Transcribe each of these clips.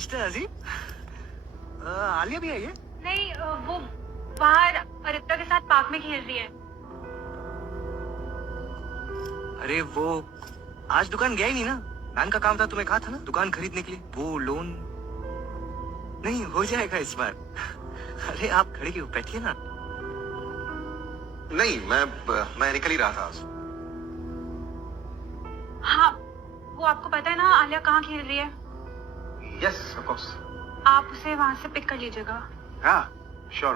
Mister अजीम, आलिया भी आई है? नहीं, वो बाहर अरित्रा के साथ पार्क में खेल रही है। अरे वो आज दुकान गया ही नहीं ना। बैंक का काम था, तुम्हें कहा था ना दुकान खरीदने के लिए। वो लोन नहीं हो जाएगा इस बार। अरे आप खड़े क्यों, बैठिए ना। नहीं, मैं निकल ही रहा था आज। हाँ, वो आपको पता है ना आलिया कहाँ खेल रही है? Yes of course. आप उसे वहां से पिक कर लीजिएगा। हाँ श्योर।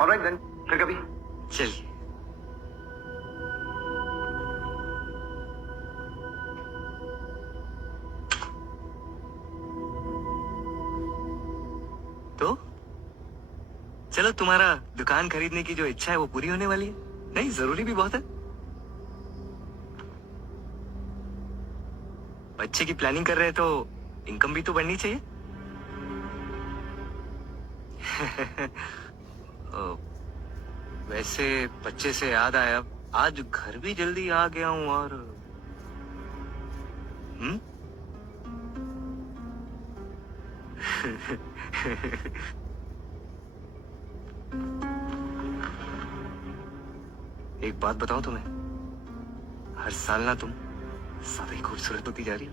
ऑलराइट देन, फिर कभी। चलिए। तो चलो, तुम्हारा दुकान खरीदने की जो इच्छा है वो पूरी होने वाली है। नहीं, जरूरी भी बहुत है। बच्चे की प्लानिंग कर रहे हैं तो इनकम भी तो बढ़नी चाहिए। वैसे बच्चे से याद आया, आज घर भी जल्दी आ गया हूं और एक बात बताऊं तुम्हें, हर साल ना तुम ज्यादा ही खूबसूरत होती जा रही हो।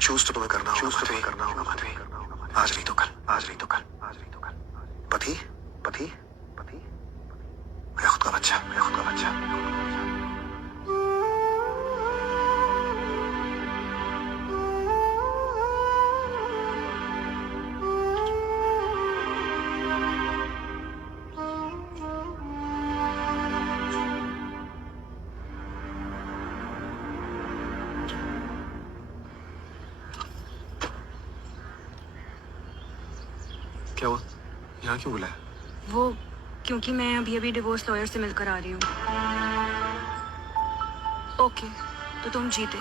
चूज तो तुम्हें करना होगा माधवी। आज नहीं तो कल, आज नहीं तो कल, आज नहीं तो कल। पति पति पति या खुद का बच्चा, या खुद का बच्चा। क्या हुआ? यहाँ क्यों बुलाया? वो क्योंकि मैं अभी अभी डिवोर्स लॉयर से मिलकर आ रही हूँ। ओके, तो तुम जीते।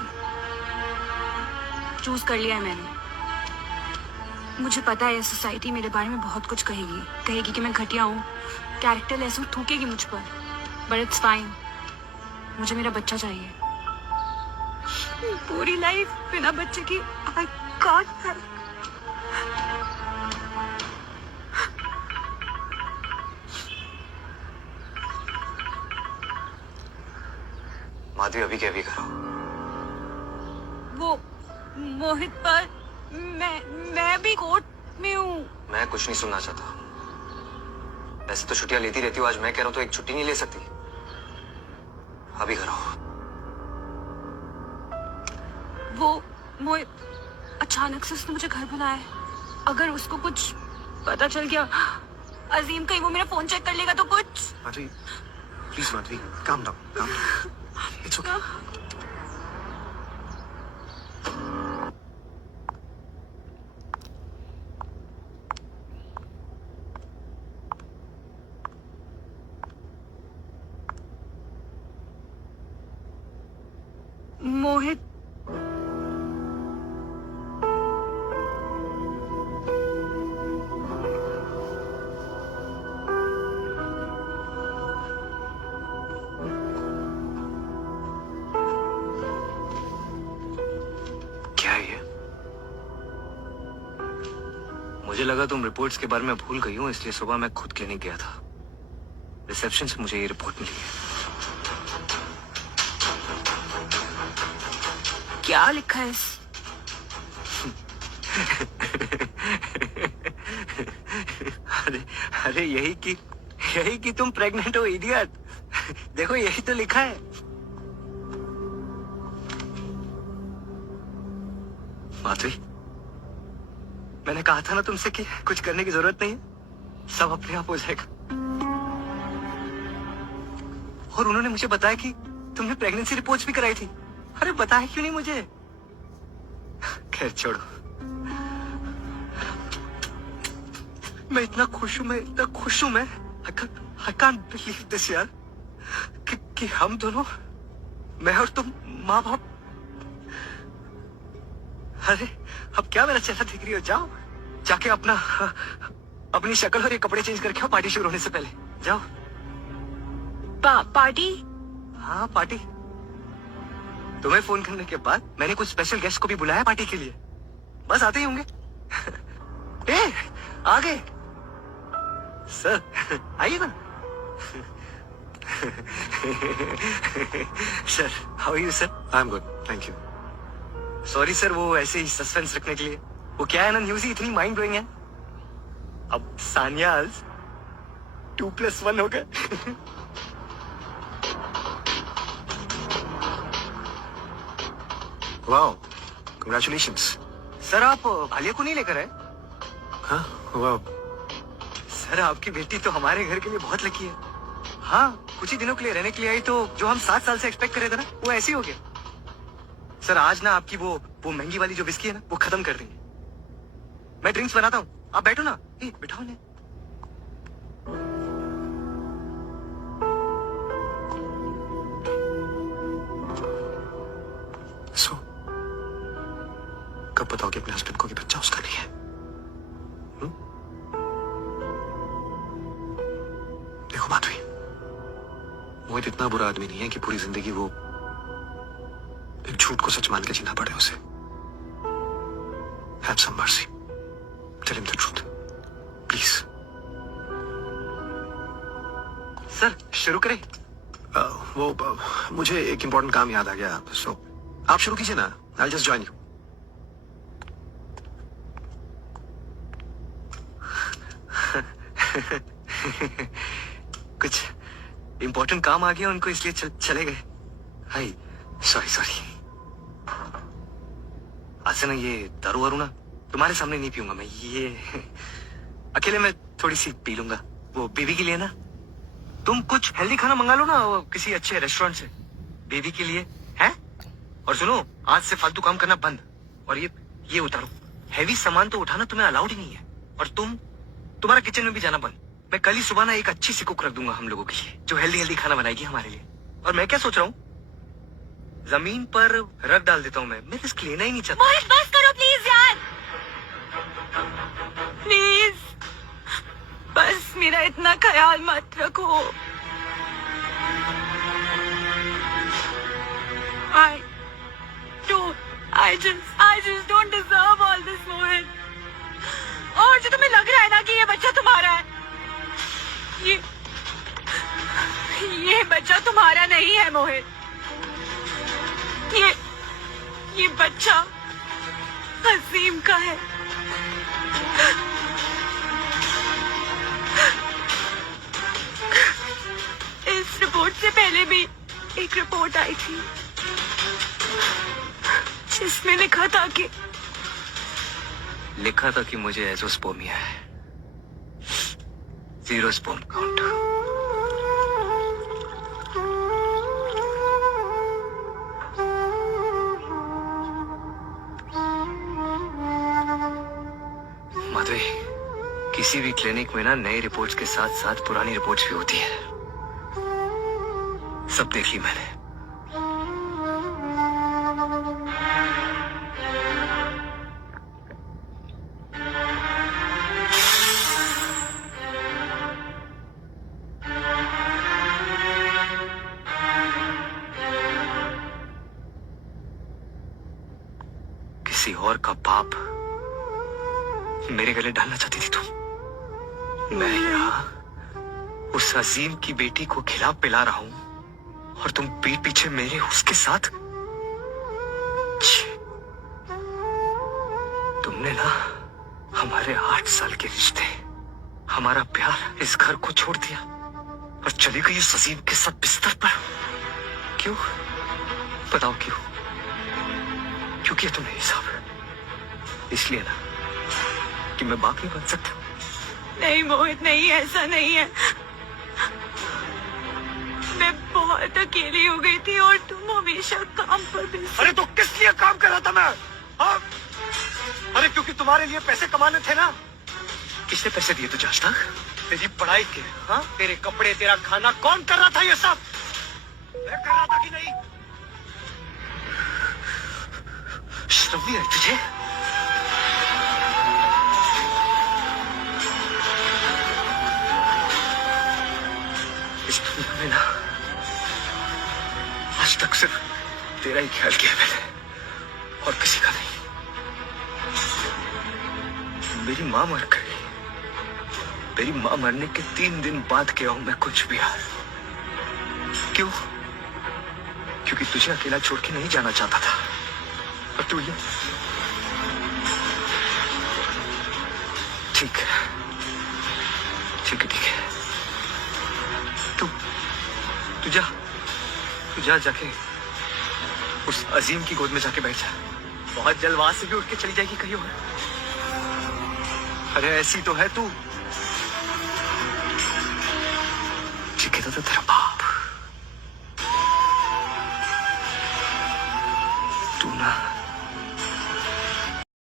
चूज कर लिया है मैंने। मुझे पता है सोसाइटी मेरे बारे में बहुत कुछ कहेगी कि मैं घटिया हूँ, कैरेक्टर लेस हूँ, थूकेगी मुझ पर। बट इट्स फाइन, मुझे मेरा बच्चा चाहिए। पूरी लाइफ बिना बच्चे की आई कांट हैव। माधवी, अभी क्या भी करो। वो मोहित पर मैं भी कोर्ट में हूँ। मैं कुछ नहीं सुनना चाहता। वैसे तो छुट्टियां लेती रहती हूँ, आज मैं कह रहा हूँ तो एक छुट्टी नहीं ले सकती। अभी करो। वो मोहित अचानक से उसने मुझे घर बुलाया है। अगर उसको कुछ पता चल गया, अजीम कहीं वो मेरा फोन चेक कर लेगा तो कुछ। Madhavi please, Madhavi calm down, calm down. It's okay. मोहित, क्या है ये? मुझे लगा तुम रिपोर्ट्स के बारे में भूल गई हो, इसलिए सुबह मैं खुद क्लिनिक गया था। रिसेप्शन से मुझे ये रिपोर्ट मिली है। क्या लिखा है इस? अरे अरे यही कि तुम प्रेग्नेंट हो, इडियट। देखो यही तो लिखा है। माधवी, मैंने कहा था ना तुमसे कि कुछ करने की जरूरत नहीं है, सब अपने आप हो जाएगा। और उन्होंने मुझे बताया कि तुमने प्रेगनेंसी रिपोर्ट्स भी कराई थी। अरे बताया क्यों नहीं मुझे? खैर छोड़ो। मैं इतना खुश हूं, मैं I can't believe this यार, कि हम दोनों, मैं और तुम, माँ बाप। अरे अब क्या मेरा चेहरा देख रही हो? जाओ जाके अपनी शक्ल और ये कपड़े चेंज करके आओ पार्टी शुरू होने से पहले। जाओ। पार्टी? हाँ पार्टी। तुम्हें फोन करने के बाद मैंने कुछ स्पेशल गेस्ट को भी बुलाया पार्टी के लिए। बस आते ही होंगे। ए, आ गए सर, आइए ना। Sir how are you sir? I am good, thank you. Sorry sir, वो ऐसे ही सस्पेंस रखने के लिए। वो क्या है ना, न्यूज ही इतनी माइंड ब्लोइंग है। अब सान्यास 2+1 हो गए। Wow, congratulations. सर आप भालिया को नहीं लेकर आए? हाँ, वाओ। सर आपकी बेटी तो हमारे घर के लिए बहुत लकी है। हाँ, कुछ ही दिनों के लिए रहने के लिए आई तो जो हम 7 साल से एक्सपेक्ट कर रहे थे ना, वो ऐसे ही हो गया। सर आज ना आपकी वो महंगी वाली जो विस्की है ना, वो खत्म कर देंगे। मैं ड्रिंक्स बनाता हूँ, आप बैठो ना। बिठाओ ने। सो कब बताओगे अपने हस्बैंड को कि बच्चा उसका नहीं है? देखो माधवी, मोहित इतना बुरा आदमी नहीं है कि पूरी जिंदगी वो एक झूठ को सच मान के जीना पड़े उसे। Have some mercy. Tell him the truth. Please. Sir शुरू करें? मुझे एक इम्पोर्टेंट काम याद आ गया, सो आप शुरू कीजिए ना। I'll just join you. कुछ इम्पोर्टेंट काम आ गया उनको, इसलिए चले गए। Hi sorry. आज से ना ये दारू वारू ना तुम्हारे सामने नहीं पीऊंगा मैं। ये अकेले मैं थोड़ी सी पी लूंगा, वो बेबी के लिए ना। तुम कुछ हेल्दी खाना मंगा लो ना वो किसी अच्छे रेस्टोरेंट से, बेबी के लिए है। और सुनो, आज से फालतू काम करना बंद। और ये उतारो, हैवी सामान तो उठाना तुम्हें अलाउड ही नहीं है। और तुम्हारा किचन में भी जाना बंद। मैं कल ही सुबह ना एक अच्छी सी कुक रख दूंगा हम लोगों के लिए, जो हेल्दी खाना बनाएगी हमारे लिए। और मैं क्या सोच रहा हूँ, जमीन पर रख डाल देता हूँ मैं रिस्क लेना ही नहीं चाहता। मोहित बस करो प्लीज यार, प्लीज बस मेरा इतना ख्याल मत रखो। I just don't deserve all this, मोहित। और जो तुम्हें लग रहा है ना कि ये बच्चा तुम्हारा है, ये बच्चा तुम्हारा नहीं है मोहित। ये बच्चा अजीम का है। इस रिपोर्ट से पहले भी एक रिपोर्ट आई थी जिसमें लिखा था कि मुझे एजोस्पर्मिया है, 0 स्पर्म काउंट। माधवी, किसी भी क्लिनिक में ना नई रिपोर्ट्स के साथ साथ पुरानी रिपोर्ट्स भी होती है। सब देख ली मैंने। किसी और का पाप मेरे गले डालना चाहती थी तुम। मैं यहाँ उस अजीम की बेटी को खिला पिला रहा हूं और तुम पीठ पीछे मेरे उसके साथ। तुमने ना हमारे 8 साल के रिश्ते, हमारा प्यार, इस घर को छोड़ दिया और चली गई उस अजीम के साथ बिस्तर पर। क्यों बताओ क्यों? क्यों किया तुमने ये सब? इसलिए ना कि मैं बाप नहीं बन सकता। नहीं मोहित, नहीं, ऐसा नहीं है। मैं बहुत अकेली हो गई थी और तुम हमेशा काम पर भी। अरे तो किस लिए काम कर रहा था मैं? हाँ? अरे क्योंकि तुम्हारे लिए पैसे कमाने थे ना। किसने पैसे दिए तुझे आज तक? तेरी पढ़ाई के, हाँ? तेरे कपड़े, तेरा खाना कौन कर रहा था ये सब? मैं कर रहा था कि नहीं? शर्म नहीं आई तुझे? इस दुनिया में ना तक सिर्फ तेरा ही ख्याल किया मैंने, और किसी का नहीं। मेरी माँ मर गई। मेरी माँ मरने के 3 दिन बाद गया हूं मैं कुछ भी हाल। क्यों? क्योंकि तुझे अकेला छोड़ के नहीं जाना चाहता था। और तू ये ठीक है, ठीक है, ठीक है। तू जा जाके उस अजीम की गोद में जाके बैठ जा। बहुत जल्द वहां से भी उठ के चली जाएगी कहीं और। अरे ऐसी तो है तू। ठीक है तो तेरा बाप। तू ना